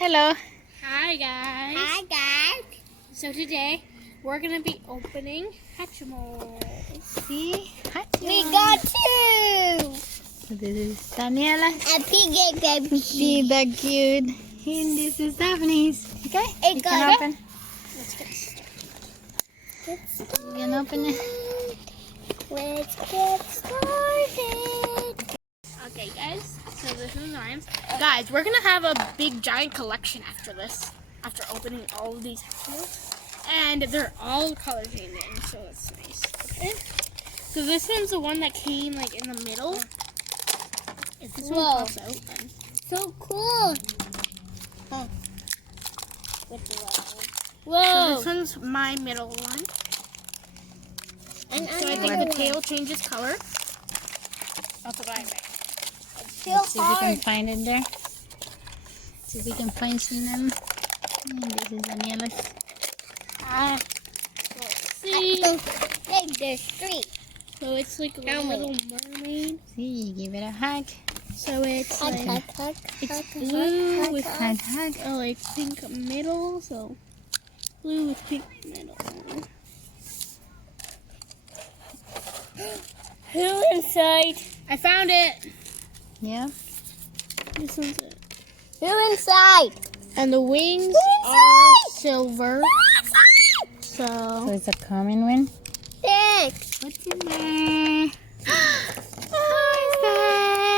Hello. Hi guys. Hi guys. So today we're gonna be opening Hatchimals. See? Hatchimals. We got two. So this is Daniela. A pig baby. See the cute. And this is Daphne's. Okay? It You got can it. open. Let's get started. You can open it. Let's get started. Okay guys, so this is mine. Guys, we're gonna have a big giant collection after this. After opening all of these Hatchimals. And they're all color changing, so that's nice. Okay. So this one's the one that came like in the middle. If this one Whoa. pops out then. So cool. Huh. With the So Whoa. this one's my middle one. And So I think the tail changes color. That's what I think. Still Let's see if we can hard. find it there. See if we can find some them. And this is Daniela's. Let's see. Like the street. So it's like a How many? little mermaid. See, you give it a hug. So it's Hug, like hug, hug, it's hug, blue hug, with hug. Hug, hug. like pink middle. So blue with pink middle. Who inside? I found it. Yeah. This one's it. Who inside? And the wings Who's are inside? silver. So So it's a common one. Thanks. What's in there?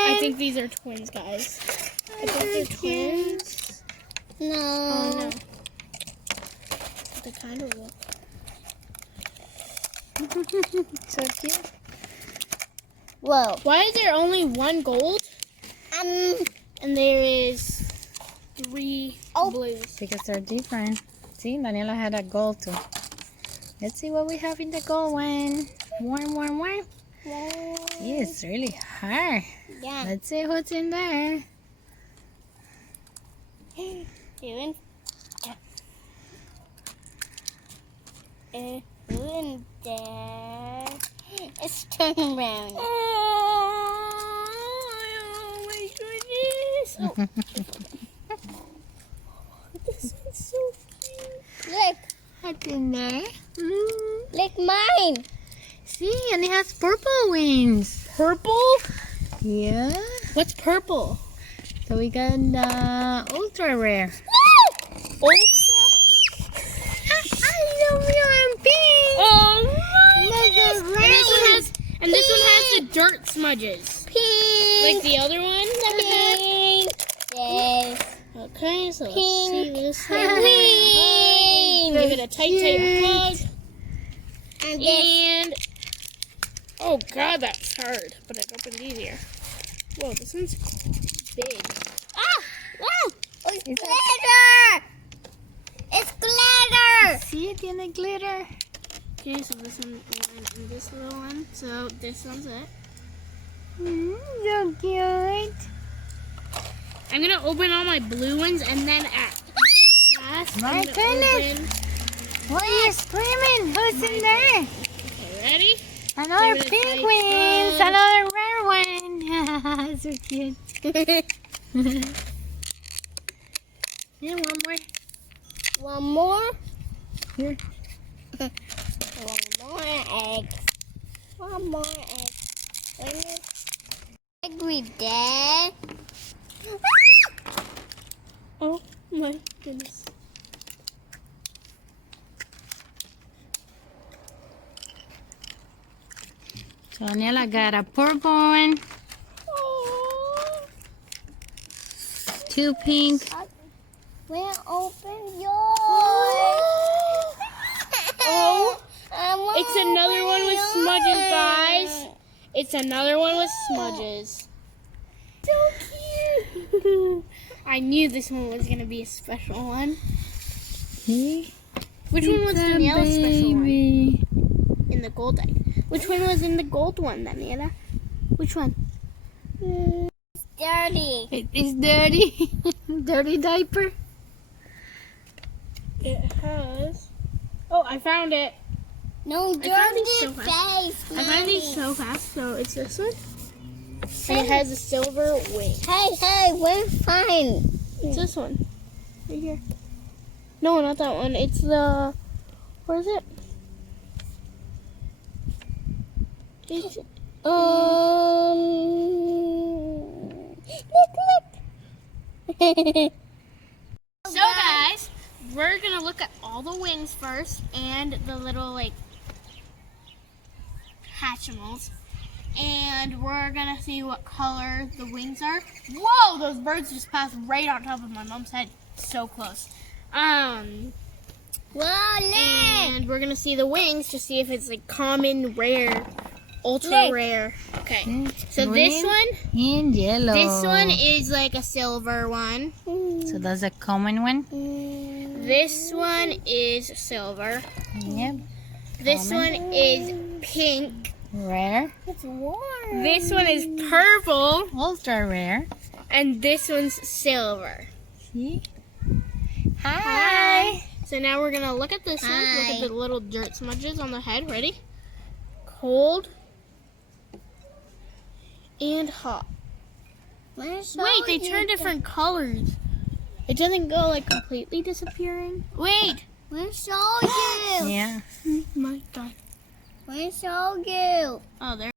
I think these are twins, guys. I think they're twins. No. Oh no. They kind of look. So cute. Whoa. Why is there only one gold and there is 3 blues? Because they're different. See, Daniela had a gold too. Let's see what we have in the gold one. Warm. It's really hard. Yeah. Let's see what's in there. Doing. Who in there? It's turn around. Oh my goodness. Oh, this one's so cute. Look. What's in there? Like mine. See, and it has purple wings. Purple? Yeah. What's purple? So we got ultra rare. I love you and pink. Oh my That's a goodness. And this one has the dirt smudges. Pink. Like the other one? Pink. Yes. Okay, so let's Pink. see this one. Green. Give it a tight hug. And this. And oh god, that's hard, but it opened easier. Whoa, this one's big. Ah! Wow! It's glitter! It's glitter! See, tiene glitter. Okay, so this one went in this little one. So this one's it. So cute. I'm gonna open all my blue ones and then at last My I'm gonna goodness. open. What are you screaming? Who's in there? Okay, ready? Another Give it a pink tight wings. hug. Another rare one. So cute. Yeah, one more. One more? Here. One more egg. One more egg. Egg with Dad. Oh my goodness. So Daniela got a purple one, Oh. 2 pink. We'll open yours. Oh. I wanna It's another one with open smudges, yours. guys. It's another one with smudges. So cute. I knew this one was gonna be a special one. See? Which one was It's a Daniela's special one? baby. In the gold egg. Which one was in the gold one, Daniela? Which one? It's dirty. It is dirty. Dirty diaper. It has. Oh, I found it. No found dirty these so fast. face. I found these so fast. So it's this one. And it has a silver wing. Hey, we're fine. It's this one. Right here. No, not that one. It's the... Where is it? It's... Look. So guys, we're gonna look at all the wings first and the little like Hatchimals, and we're gonna see what color the wings are. Whoa, those birds just passed right on top of my mom's head. So close. Whoa, look. And we're gonna see the wings to see if it's like common, rare, ultra rare. Okay. So this one in yellow. This one is like a silver one. So that's a common one. This one is silver. Yep. This Common. one is pink. Rare. It's warm. This one is purple. Ultra rare. And this one's silver. See? Hi. So now we're going to look at this one. Look Hi. at the little dirt smudges on the head. Ready? Cold. And hot. Wait, they turn different colors. It doesn't go like completely disappearing. Wait. We'll show you. Yeah. My God. We'll show you. Oh, there.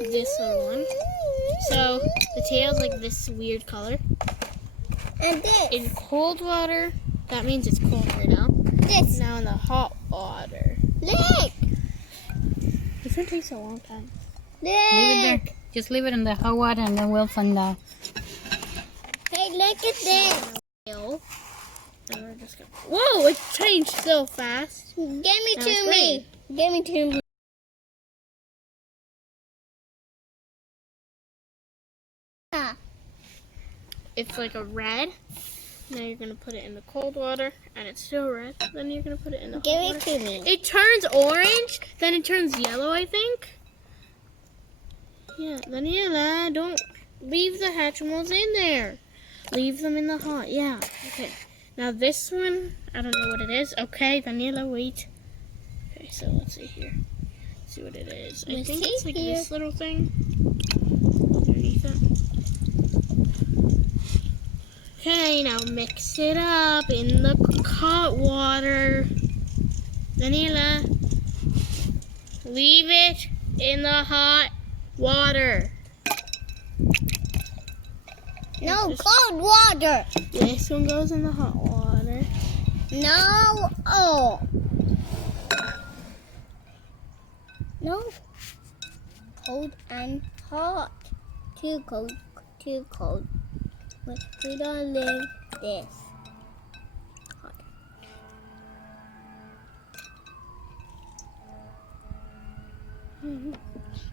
This little one. So the tail's like this weird color. And this. In cold water, that means it's cold right now. This. Now in the hot water. Look. This one takes a long time. Leave it Look. there. Just leave it in the hot water and then we'll find out. Hey, look at this. And we're just gonna... Whoa, it changed so fast. Give me That was to me. Give me to me. It's like a red. Now you're gonna put it in the cold water, and it's still red. Then you're gonna put it in the Give hot it water. to me. It turns orange, then it turns yellow, I think. Yeah, Daniela, don't leave the Hatchimals in there. Leave them in the hot. Yeah. Okay. Now this one, I don't know what it is. Okay, Daniela, wait. Okay, so let's see here. Let's see what it is. I Let's think see it's like here. this little thing underneath it. Okay, now mix it up in the hot water. Daniela, leave it in the hot water. No, cold water. This one goes in the hot water. No. Oh. No. Cold and hot. Too cold. Too cold. Let's put on this. Hot.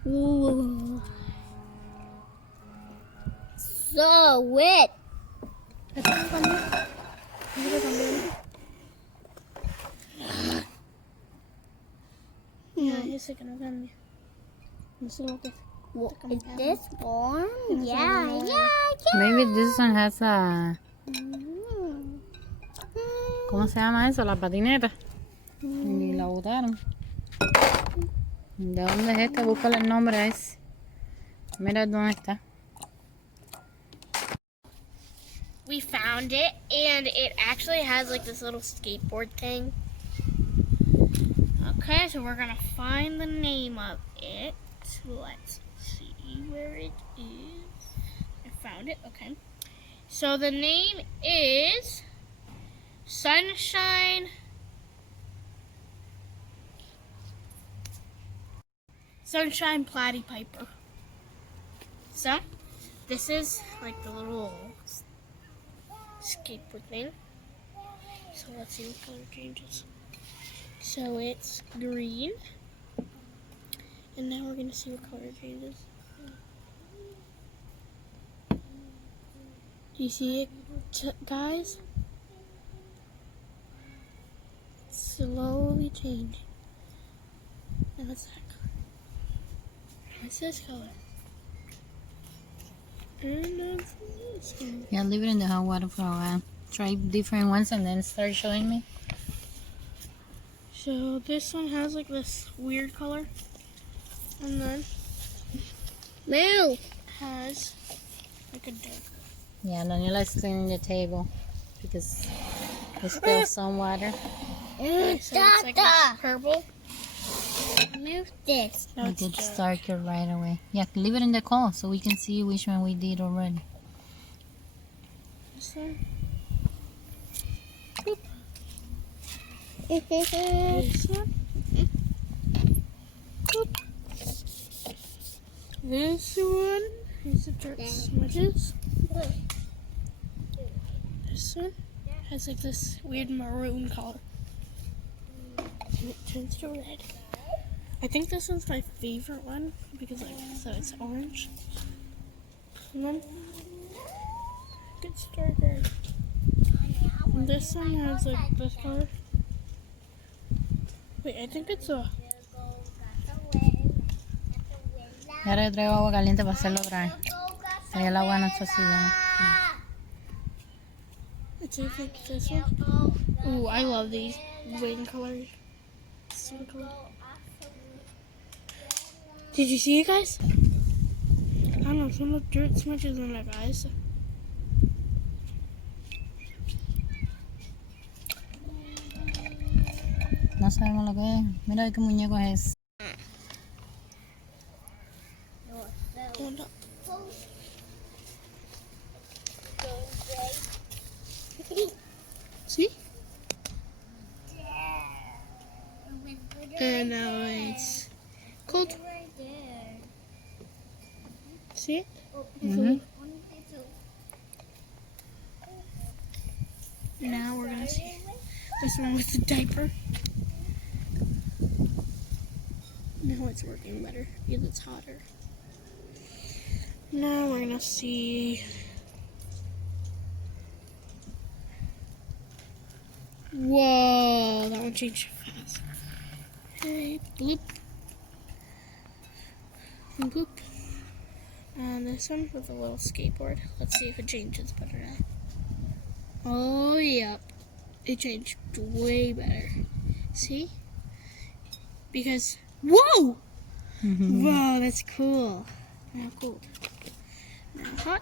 Ooh. So wet. Yeah, yo sé que no cambia. No sé lo que es. Is this warm? Yeah, yeah. Maybe this one has a... Mm. ¿Cómo se llama eso? La patineta. Y la botaron. ¿De dónde es esta? Búscale el nombre a ese. Mira dónde está. We found it, and it actually has like this little skateboard thing. Okay, so we're gonna find the name of it. Let's see where it is. I found it, okay. So the name is Sunshine Platy Piper. So this is like the little skateboard thing. So let's see what color changes. So it's green. And now we're going to see what color it changes. Do you see it, guys? It's slowly changing. Now what's that color? What's this color? And this one. Yeah, leave it in the hot water for a while. Try different ones and then start showing me. So this one has like this weird color. And then Move. has like a dark. Yeah, Daniela's cleaning the table because it spilled some water. So it's like this purple. Move this. No, We it's did dark. start it right away. Yeah, leave it in the coal so we can see which one we did already. This one. Move. This one. Boop. This one has the dark smudges. This one has like this weird maroon color. And it turns to red. I think this one's my favorite one because like so it's orange. And then it gets darker. And this one has like this color. Wait, I think it's a Y ahora yo traigo agua caliente para hacerlo otra vez. Ahí el agua no está así, ¿no? it's I think this one. Ooh, I love these wing colors. This one color. Did you see it, guys? I don't know, some of the dirt smudges on that, guys. No sabemos lo que es. Mira qué muñeco es ese. Oh, no. See? And now it's cold. See it? Mhm. Now we're gonna see this one with the diaper. Now it's working better because it's hotter. Now we're gonna see. Whoa, that one changed fast. Hey, bloop. And bloop. And this one with a little skateboard. Let's see if it changes better now. Oh, yep. It changed way better. See? Because, whoa! Whoa, that's cool. Now cold. Now hot.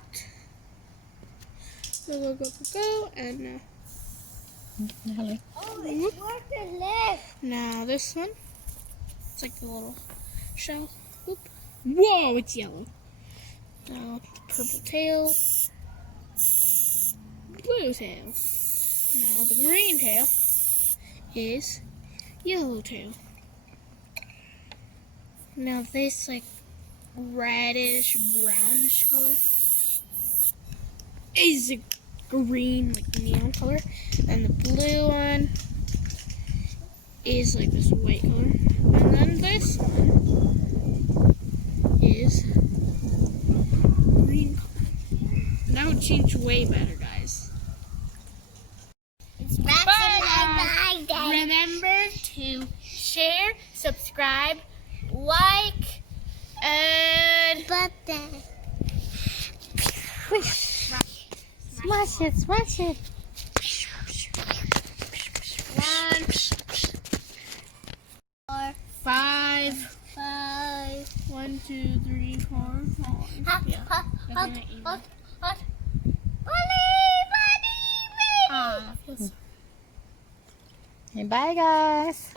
Go, and now. Déjalo ahí. Oh, it's worth the left. Now this one. It's like a little shell. Whoop. Whoa, it's yellow. Now purple tail. Blue tail. Now the green tail is yellow tail. Now this like reddish brownish color is a green like neon color, and the blue one is like this white color, and then this one is green color. That would change way better, guys. It's back Bye, to my day. Remember to share, subscribe, like, and Button. Smash it, smash it. 1, 4, 5, 5. 1, 2, 3, 4, 5. Hot, Yeah. hot, I hot, think I even- hot, hot. Ah, feels so Hey, bye, guys.